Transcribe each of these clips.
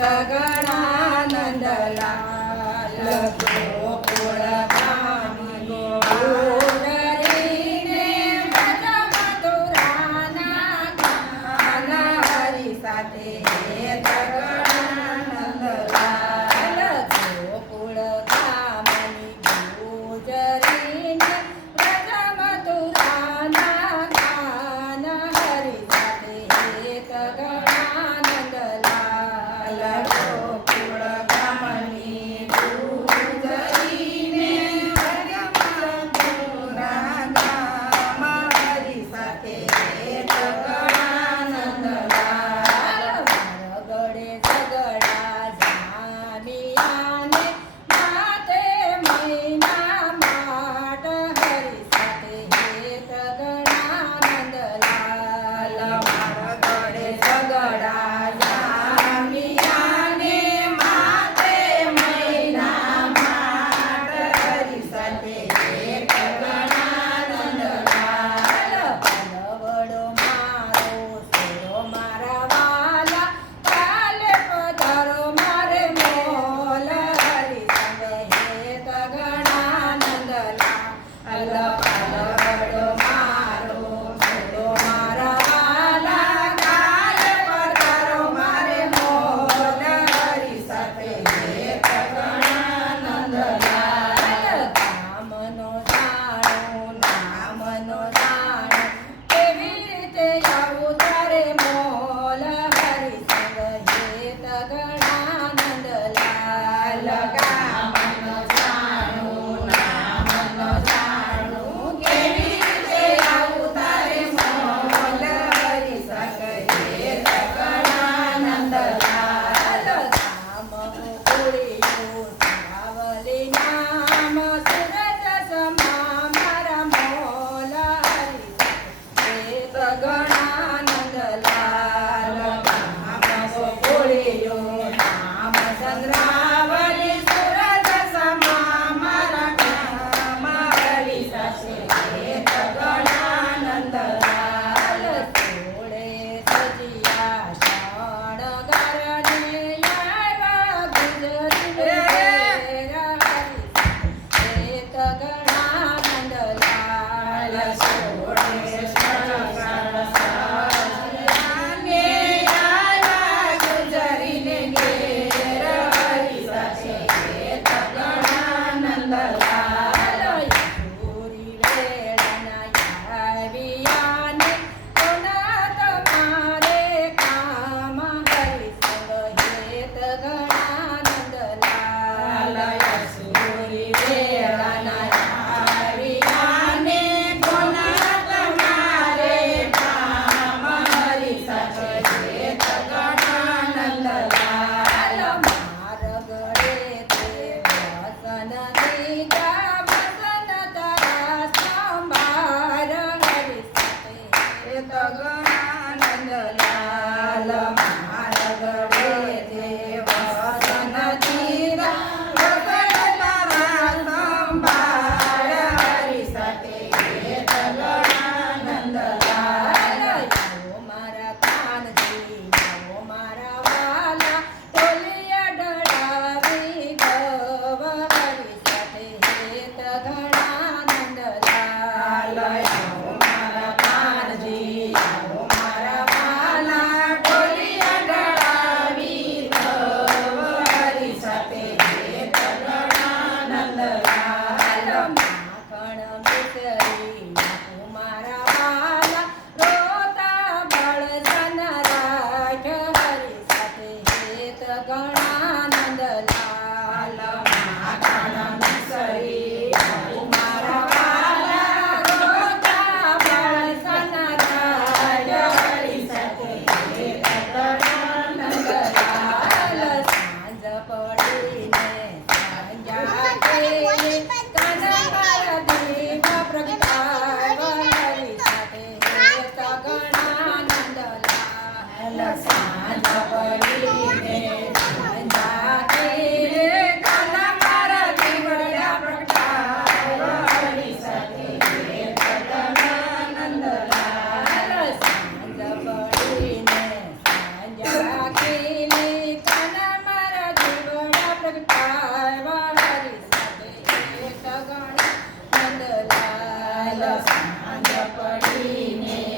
ತಗಳ સાથે તગણાનંદ લાલ અંધ પડીને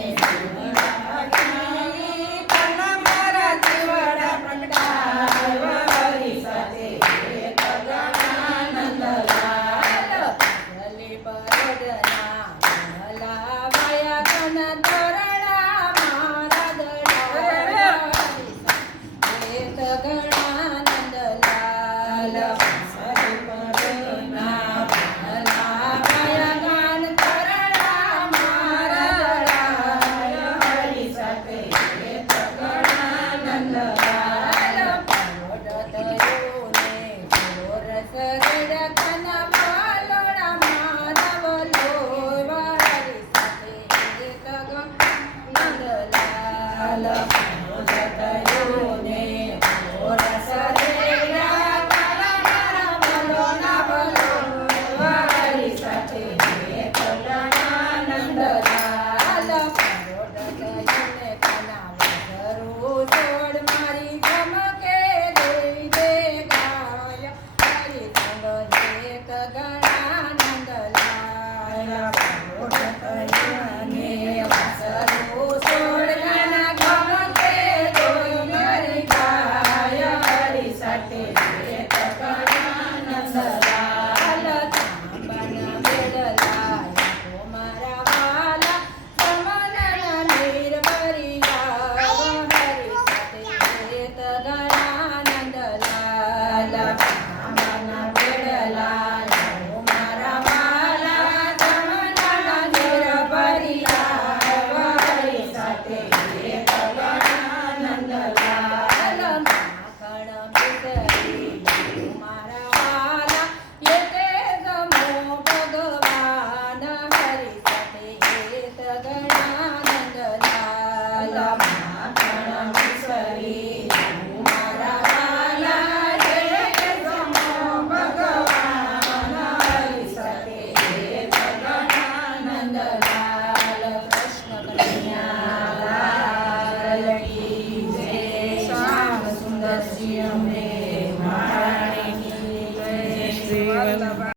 Yeah. Okay.